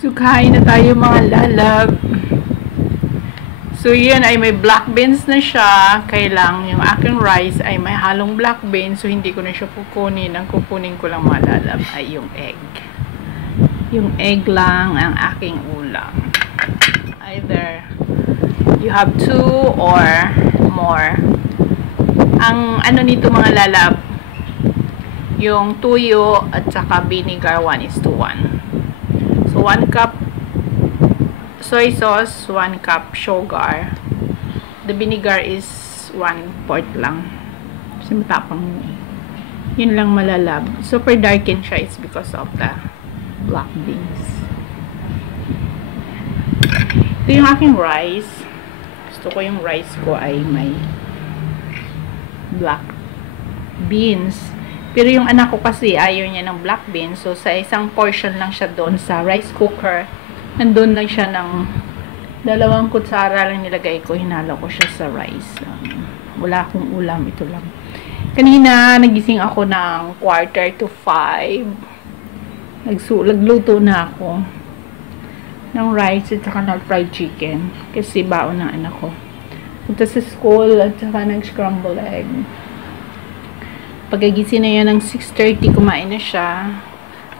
So, kain na tayo mga lalab. So, yun ay may black beans na siya. Kailang yung aking rice ay may halong black beans. So, hindi ko na siya kukunin. Ang kukunin ko lang mga lalab ay yung egg. Yung egg lang ang aking ulam. Either you have 2 or more. Ang ano nito mga lalab, yung tuyo at saka vinegar 1:1. So, 1 cup soy sauce, 1 cup sugar. The vinegar is 1/4 lang. Kasi matapang yun. Yun lang malalab. Super darken siya is because of the black beans. Ito yung aking rice. Gusto ko yung rice ko ay may black beans. Pero yung anak ko kasi ayaw niya ng black beans. So, sa isang portion lang siya doon sa rice cooker. Nandun lang siya ng 2 kutsara lang nilagay ko. Hinalo ko siya sa rice. Wala akong ulam. Ito lang. Kanina, nagising ako ng 4:45. Nagluto na ako ng rice at saka ng fried chicken. Kasi baon ng anak ko. Punta sa school at saka nag-scramble egg. Pagkagising na yan ng 6:30, kumain na siya.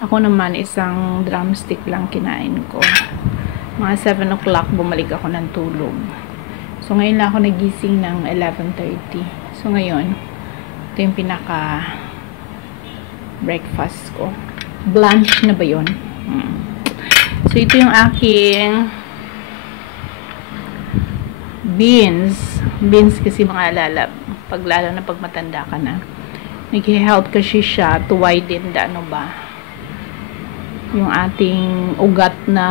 Ako naman, isang drumstick lang kinain ko. Mga 7 o'clock, bumalik ako ng tulog. So, ngayon lang ako nagising ng 11:30. So, ngayon, ito yung pinaka-breakfast ko. Blanch na ba yun? So, ito yung aking beans. Beans kasi mga lalab. Lalo na pag matanda ka na. Nag-help kasi siya to widen the ano ba, yung ating ugat na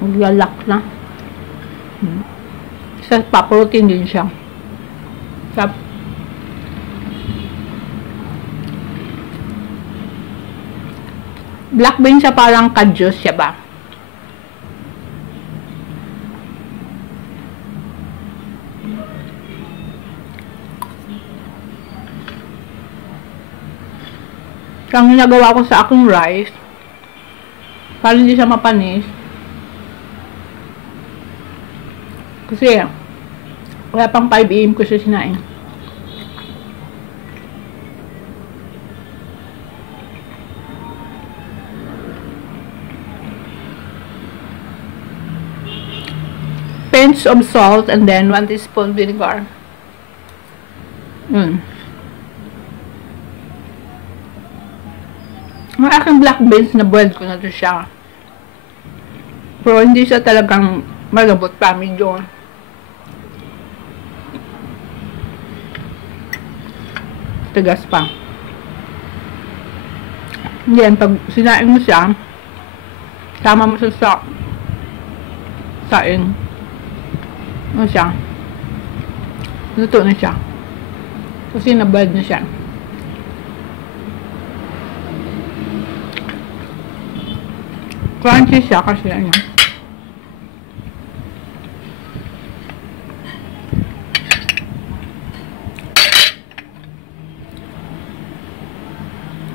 maglalak na. Sa pa-protein din siya. Black bean siya, parang kadyos siya ba? Ang ginagawa ko sa aking rice, para hindi siya mapanis, kasi wala pang 5 AM ko siya sinain. Pinch of salt and then 1 teaspoon vinegar. Ang aking black beans, na-boiled ko na to siya. Pero hindi siya talagang malabot pa, medyo tigas pa. Yan, pag sinain mo siya, sama mo sa saing. Ano siya? Luto na siya. Kasi na-boiled na siya. Crunchy siya kasi ano.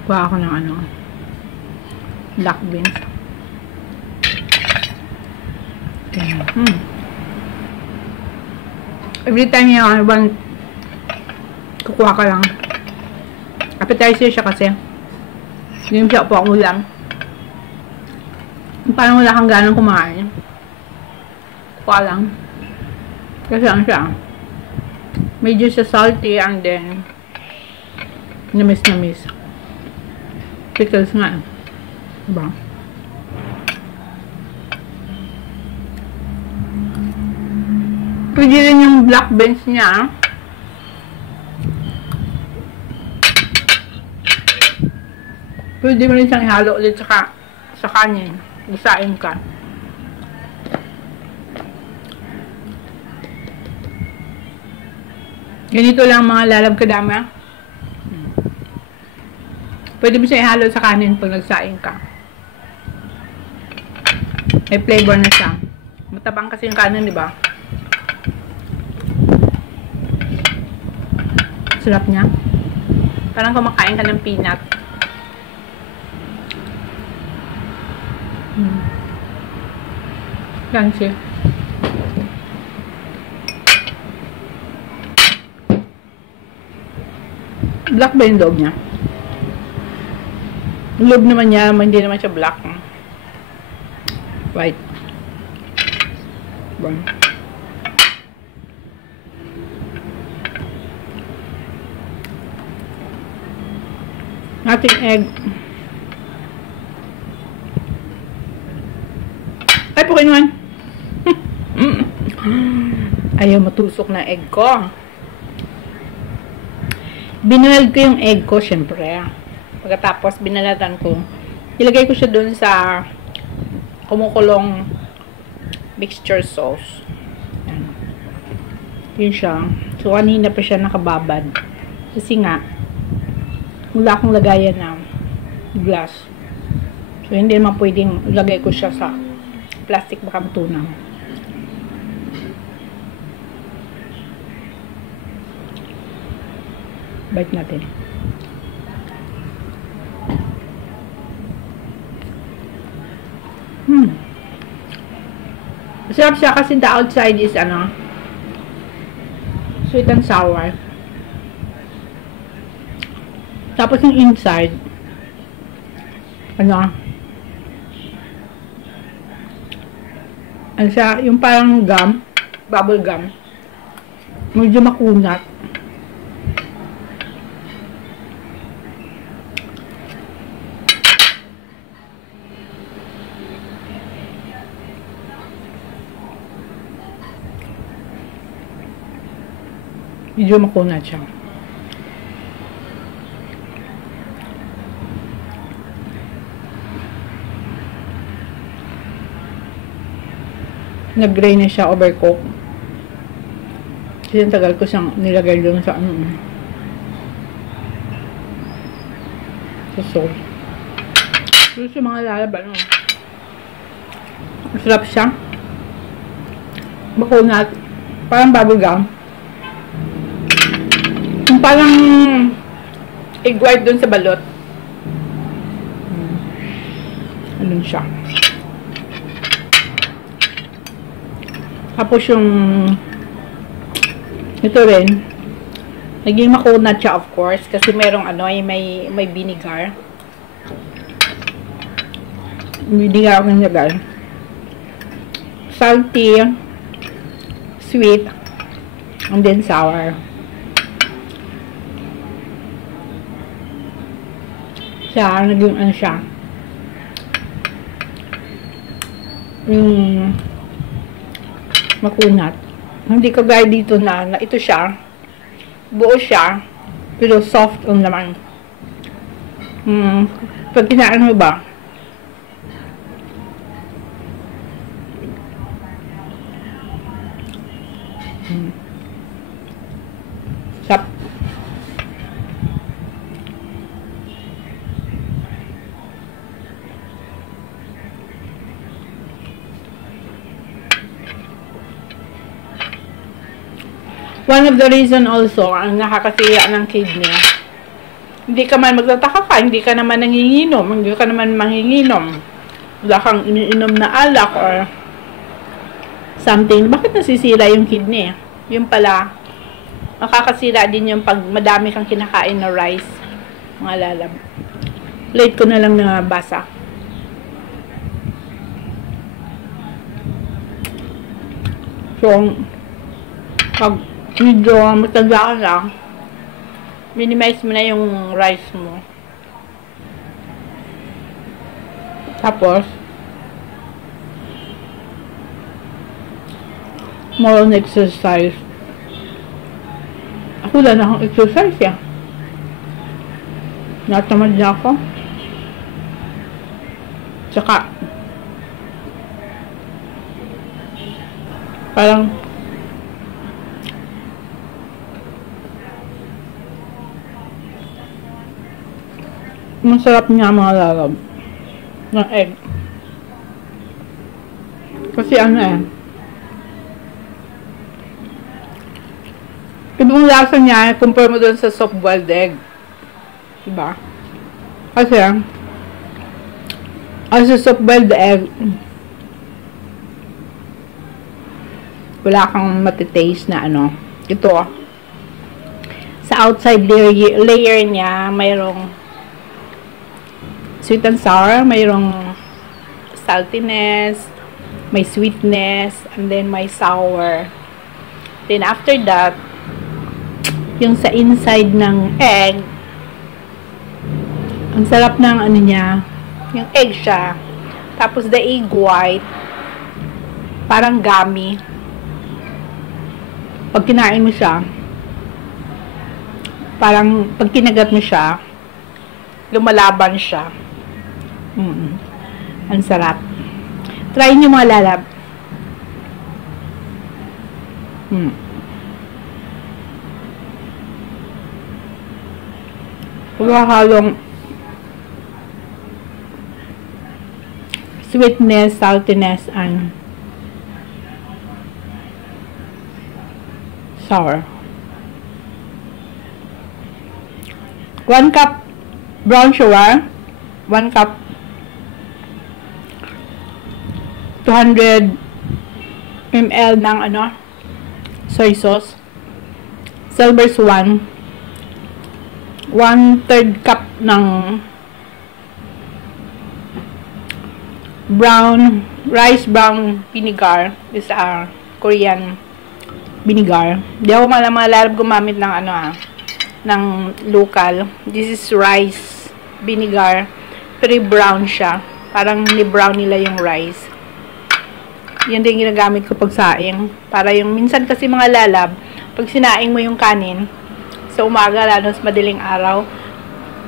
Kuha ako ng ano, black beans. Okay. Every time yung ano, kukuha ka lang. Appetizer siya kasi. Hindi mo siya po ako lang. Parang wala kang ganang kumain. Kuha lang. Kasi ano siya, medyo siya salty and then namis. Pickles nga. Diba? Pwede rin yung black beans niya. Pwede mo rin siyang ihalo ulit sa kanin. Isain ka. Ganito lang mga lalab kadama. Pwede mo siya ihalo sa kanin pag nagsaing ka. May flavor na siya. Matabang kasi yung kanin, di ba? Sarap niya. Parang kumakain ka ng peanut. Crunchy. Black ba yung loob niya? Yung loob naman niya, hindi naman siya black. White. Brown. Ating egg. Ay, pukinuan. Ayaw matusok na egg ko. Binalad ko yung egg ko, syempre. Pagkatapos, binaladan ko. Ilagay ko siya dun sa kumukulong mixture sauce. Yan. Yun siya. So, kanina pa siya nakababad. Kasi nga, wala akong lagayan ng glass. So, hindi naman pwedeng lagay ko siya sa plastic baka matunaw. Bite natin. Masarap siya kasi the outside is sweet and sour. Tapos yung inside ano siya, yung parang gum, bubble gum. Medyo makunat. Medyo makunat siya. Nag-gray na siya, overcooked. Kasi tagal ko siyang nilagay doon sa sa sauce. Doon sa mga lalaban. Masarap siya. Makunat. Parang bubblegum. Yung parang egg white doon sa balot. Ano siya. Tapos yung ito rin naging makunat siya, of course, kasi merong may vinegar. Vinegar ang nilagay. Salty, sweet, and then sour. Siya, naging siya. Makunat. Hindi kagaya dito na ito siya. Buo siya. Pero soft ang laman. Pag kinain mo ba? Sap. One of the reason also, ang nakakasiya ng kidney, hindi ka man magtataka ka, hindi ka naman nanginginom, hindi ka naman manginginom, wala kang iniinom na alak or something. Bakit nasisira yung kidney? Yung pala, makakasira din yung pag madami kang kinakain na rice, mga lalab. Plate ko na lang na basa. So, pag medyo matanda ka lang, minimize mo na yung rice mo. Tapos, more on exercise. Ako wala na akong exercise ya. Natamad na ako. Tsaka, parang masarap niya mga lalab ng egg. Kasi ibang lasa niya, compare mo dun sa soft-boiled egg. Diba? Kasi as a soft-boiled egg, wala kang matitaste na ano. Ito, sa outside layer niya, mayroong sweet and sour, mayroong saltiness, may sweetness, and then may sour. Then after that, yung sa inside ng egg, ang sarap ng ano niya, yung egg siya. Tapos the egg white, parang gummy. Pag kinain mo siya, parang pag kinagat mo siya, lumalaban siya. Ang sarap. Try nyo mga lalab. Halong sweetness, saltiness, and sour. 1 cup brown sugar, 1 cup 200 ml ng ano, soy sauce, Silver Swan, 1/3 cup ng rice brown vinegar. This Korean vinegar. Di ako malalab gumamit ng ano ng local. This is rice vinegar. Pero brown siya. Parang ni-brown nila yung rice. Yan din ginagamit ko pag saing. Para yung minsan kasi mga lalab, pag sinaing mo yung kanin, sa umaga, lalo sa madaling araw,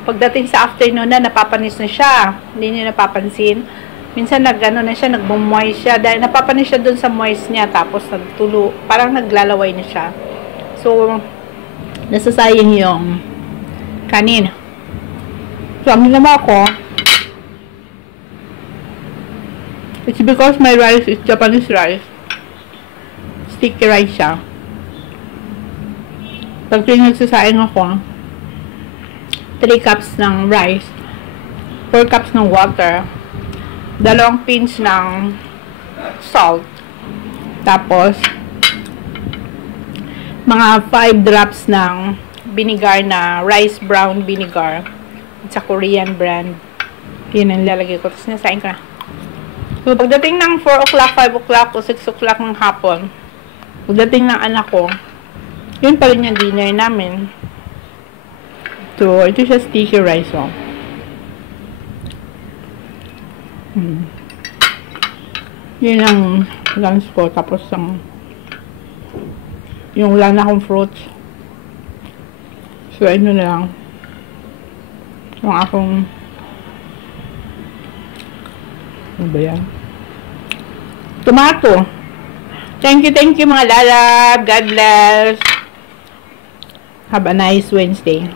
pagdating sa afternoon na, napapanis na siya. Hindi niyo napapansin. Minsan nag-ano na siya, nagmo-moist siya. Dahil napapanis siya dun sa moist niya, tapos nagtulo, parang naglalaway na siya. So, nasasayang yung kanin. So, ang ginawa ko, it's because my rice is Japanese rice. Sticky rice siya. Pag nagsasayang ako, 3 cups ng rice, 4 cups ng water, 2 pinch ng salt, tapos mga 5 drops ng vinegar na rice brown vinegar. It's a Korean brand. Yun ang lalagay ko. Tapos nasain ko na. So, pagdating ng 4 o'clock, 5 o'clock, o 6 o'clock ng hapon, pagdating ng anak ko, yun pa rin yung dinner namin. So, ito siya sticky rice, oh. Yun ang lunch ko. Tapos yung wala na akong fruits. So, ano na lang. Yung akong ano ba yan? Tomato. Thank you mga lalab. God bless. Have a nice Wednesday.